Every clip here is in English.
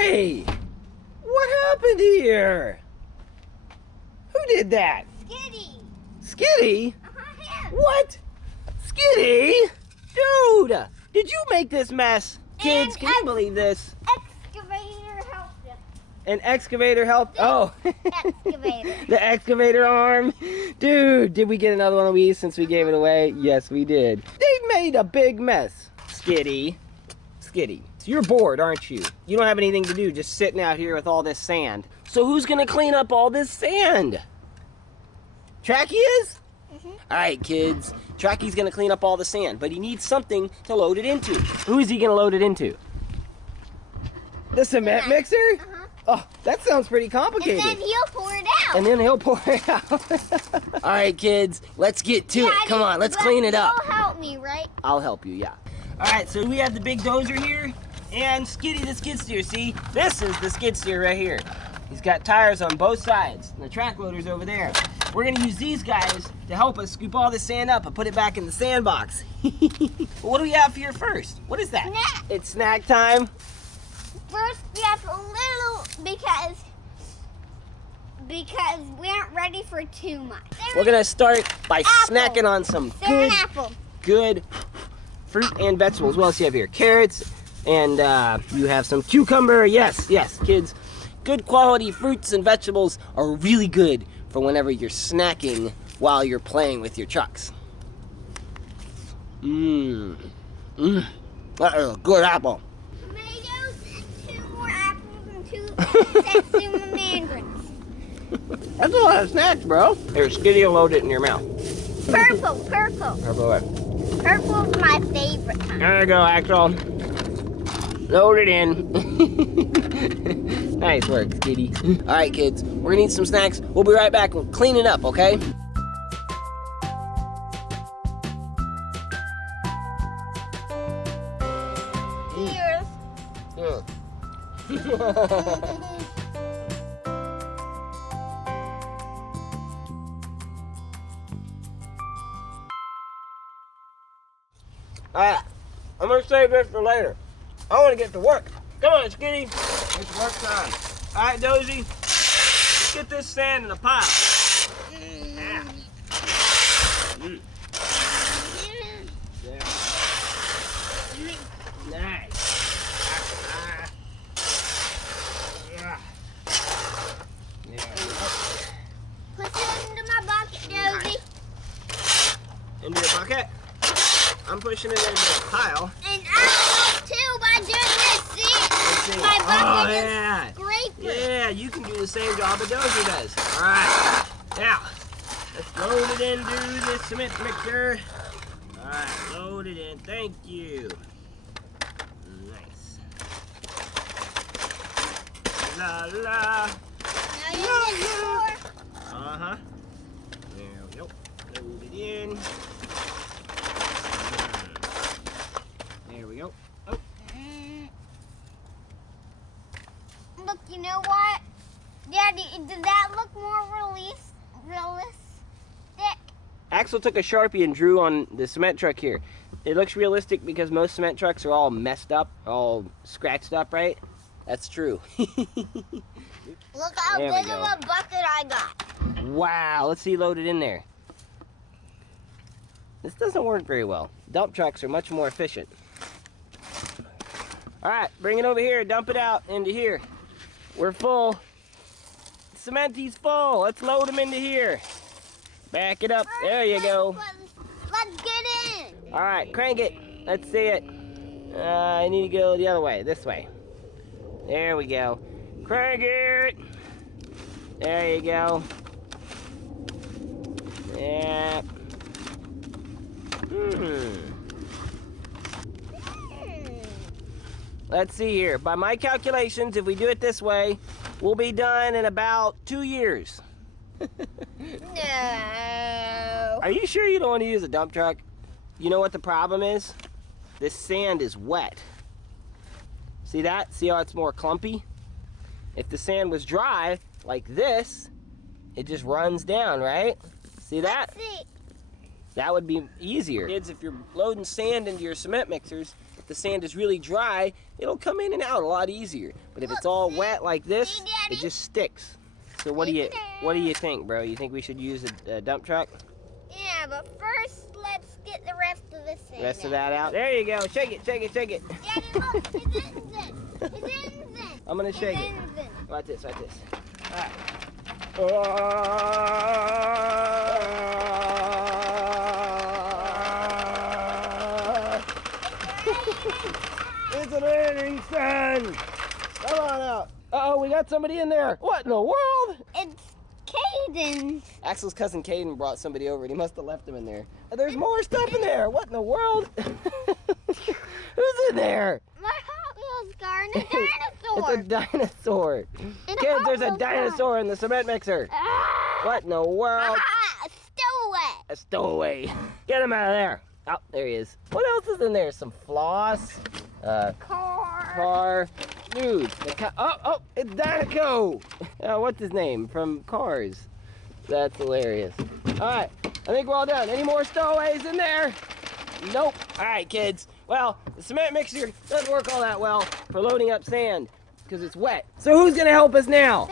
Hey! What happened here? Who did that? Skitty. Skitty? Him. What? Skitty? Dude! Did you make this mess? Kids, can you believe this? Excavator helped us. An excavator helped? Oh. Excavator. The excavator arm. Dude, did we get another one of these since we gave it away? Yes, we did. They made a big mess. Skitty. Skitty. So you're bored, aren't you? You don't have anything to do, just sitting out here with all this sand. So who's gonna clean up all this sand? Tracky is? All right, kids. Tracky's gonna clean up all the sand, but he needs something to load it into. Who is he gonna load it into? The cement mixer? Oh, that sounds pretty complicated. And then he'll pour it out. And then he'll pour it out. All right, kids, let's get to it. Come on, let's clean it up. You'll help me, right? I'll help you, yeah. All right, so we have the big dozer here and Skitty the skid steer. See, this is the skid steer right here. He's got tires on both sides, and the track loader's over there. We're gonna use these guys to help us scoop all this sand up and put it back in the sandbox. What do we have here first? What is that? Snack. It's snack time. First, we have a little because we aren't ready for too much. We're gonna start by snacking on some good fruit and vegetables. What else do you have here? Carrots, and you have some cucumber. Yes, kids. Good quality fruits and vegetables are really good for whenever you're snacking while you're playing with your trucks. That is a good apple. Tomatoes and 2 more apples and 2 satsuma mandarins. That's a lot of snacks, bro. Here, Skitty will load it in your mouth. Purple. Purple's my favorite kind. There you go, Axel. Load it in. Nice work, Skitty. All right, kids, we're gonna eat some snacks. We'll be right back. We'll clean it up, okay? Cheers. Yeah. Alright, I'm gonna save this for later. I wanna get to work. Come on, Skitty. It's work time. Alright, Dozy. Let's get this sand in a pile. Yeah. Nice. Put it into my bucket, Dozy. Into your bucket? I'm pushing it into the pile. And I help too by doing this. See? My bucket is scraping. Yeah, you can do the same job a dozer does. All right. Now, let's load it into the cement mixer. All right, load it in. Thank you. Nice. La la. Now you get more. Uh-huh. There we go. Load it in. There we go. Oh. Look, you know what? Daddy, does that look more realistic? Axel took a Sharpie and drew on the cement truck here. It looks realistic because most cement trucks are all messed up, all scratched up, right? That's true. Look how big of a bucket I got. Wow, let's see, load it in there. This doesn't work very well. Dump trucks are much more efficient. All right, bring it over here, dump it out into here. We're full. Cementy's full. Let's load them into here. Back it up. There you go. Let's get in. All right, crank it. Let's see it. I need to go the other way, this way. There we go. Crank it. There you go. Yeah. Let's see here. By my calculations, if we do it this way, we'll be done in about 2 years. No. Are you sure you don't want to use a dump truck? You know what the problem is? This sand is wet. See that? See how it's more clumpy? If the sand was dry, like this, it just runs down, right? See that? Let's see. That would be easier. Kids, if you're loading sand into your cement mixers, the sand is really dry, it'll come in and out a lot easier. But if it's all wet like this, it just sticks. So what do you think, bro? You think we should use a dump truck? Yeah, but first let's get the rest of the sand. Rest of that out. There you go. Shake it, shake it, shake it. Daddy, look, it's in. I'm gonna shake it. Watch this, watch this. All right. It's an raining sun. Come on out. Uh-oh, we got somebody in there. What in the world? It's Caden. Axel's cousin Caden brought somebody over and he must have left him in there. There's more stuff in there. What in the world? Who's in there? My Hot Wheels car and a dinosaur. It's a dinosaur. Kids, there's a dinosaur in the cement mixer. What in the world? A stowaway. A stowaway. Get him out of there. Oh, there he is. What else is in there? Some floss. Car. Dude. It's Dinoco. What's his name? From Cars. That's hilarious. All right. I think we're all done. Any more stowaways in there? Nope. All right, kids. Well, the cement mixer doesn't work all that well for loading up sand because it's wet. So who's going to help us now?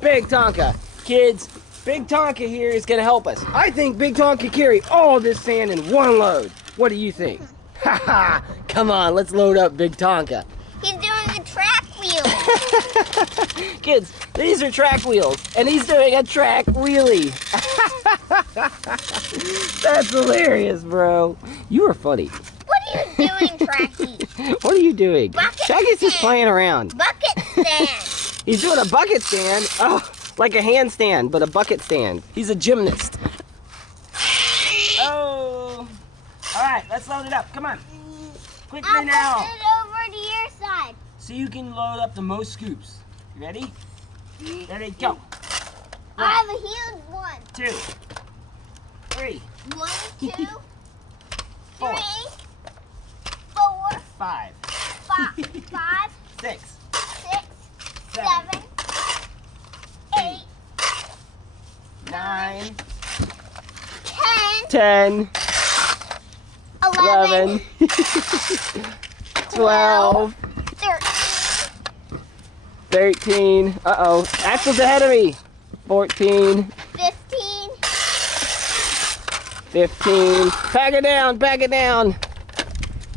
Big Tonka. Kids, Big Tonka here is going to help us. I think Big Tonka can carry all this sand in one load. What do you think? Haha. Come on, let's load up Big Tonka. He's doing a track wheel. Kids, these are track wheels, and he's doing a track wheelie. That's hilarious, bro. You are funny. What are you doing, Tracky? What are you doing? Bucket Shaggy's just stand. playing around. Bucket stand. He's doing a bucket stand. Oh, like a handstand, but a bucket stand. He's a gymnast. Oh. All right, let's load it up. Come on. Quickly I'll now. put it over to your side. So you can load up the most scoops. You ready? Ready, go. I have a huge one. 2, 3, 1, 2, 4, 3, 4, 5, 5, 6, 6, 7, 7, 8, 9, 10, 10, 11, 12, 13. Uh-oh. Axel's ahead of me. 14, 15, 15. Pack it down, pack it down.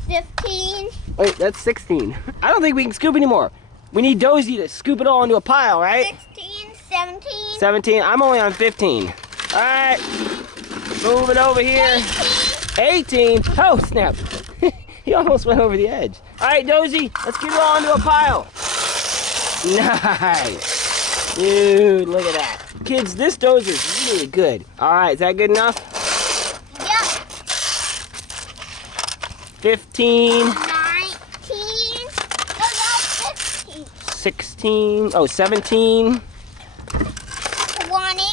15, Wait, that's 16. I don't think we can scoop anymore. We need Dozy to scoop it all into a pile, right? 16, 17, 17. I'm only on 15. All right. Move it over here. 18. Oh, snap. He almost went over the edge. All right, Dozy, let's get it all into a pile. Nice. Dude, look at that. Kids, this dozer is really good. All right, is that good enough? Yep. 15. 19, about 15, 16. Oh, 17. 20,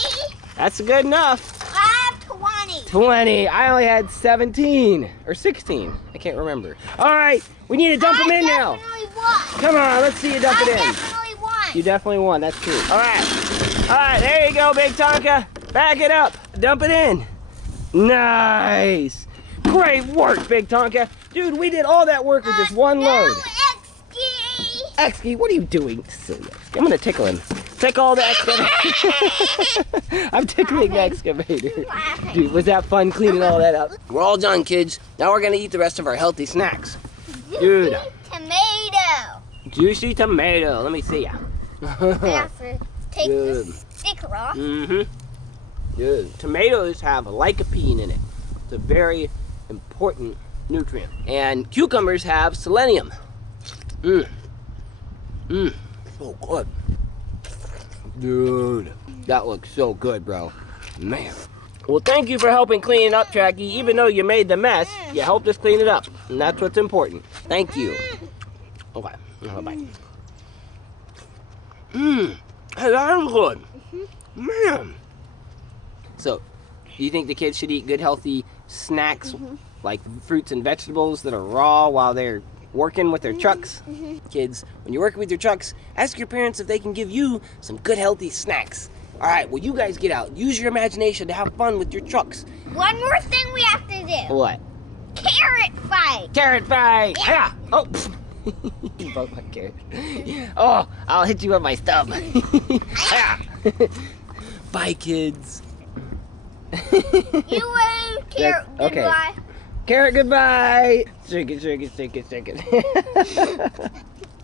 That's good enough. I have 20. 20. I only had 17 or 16. I can't remember. All right, we need to dump them in now. Definitely won. Come on, let's see you dump it in. Definitely won. You definitely won. That's true. All right, there you go, Big Tonka. Back it up. Dump it in. Nice. Great work, Big Tonka. Dude, we did all that work with just one load. XD. Exky, what are you doing? Silly Exky. I'm gonna tickle him. Tickle the excavator. I'm tickling the excavator. Dude, was that fun cleaning all that up? We're all done, kids. Now we're gonna eat the rest of our healthy snacks. Dude. Tomato. Juicy tomato. Let me see ya. I have to take Good. the sticker off. Mm-hmm. Good. Tomatoes have lycopene in it. It's a very important nutrient. And cucumbers have selenium. So good. Dude, that looks so good, bro. Man. Well, thank you for helping clean it up, Tracky. Even though you made the mess, you helped us clean it up. And that's what's important. Thank you. Okay. Bye-bye. Hey, that was good. Man. So, do you think the kids should eat good, healthy snacks, like fruits and vegetables that are raw while they're working with their trucks? Kids, when you're working with your trucks, ask your parents if they can give you some good, healthy snacks. All right, well, you guys get out. Use your imagination to have fun with your trucks. One more thing we have to do. What? carrot fight. Carrot fight. Yeah. Oh. You broke my carrot. Oh, I'll hit you with my stub. Yeah. Bye, kids. You wave, carrot, Okay. goodbye. Carrot, goodbye. Shake it, shake it, shake it, shake it.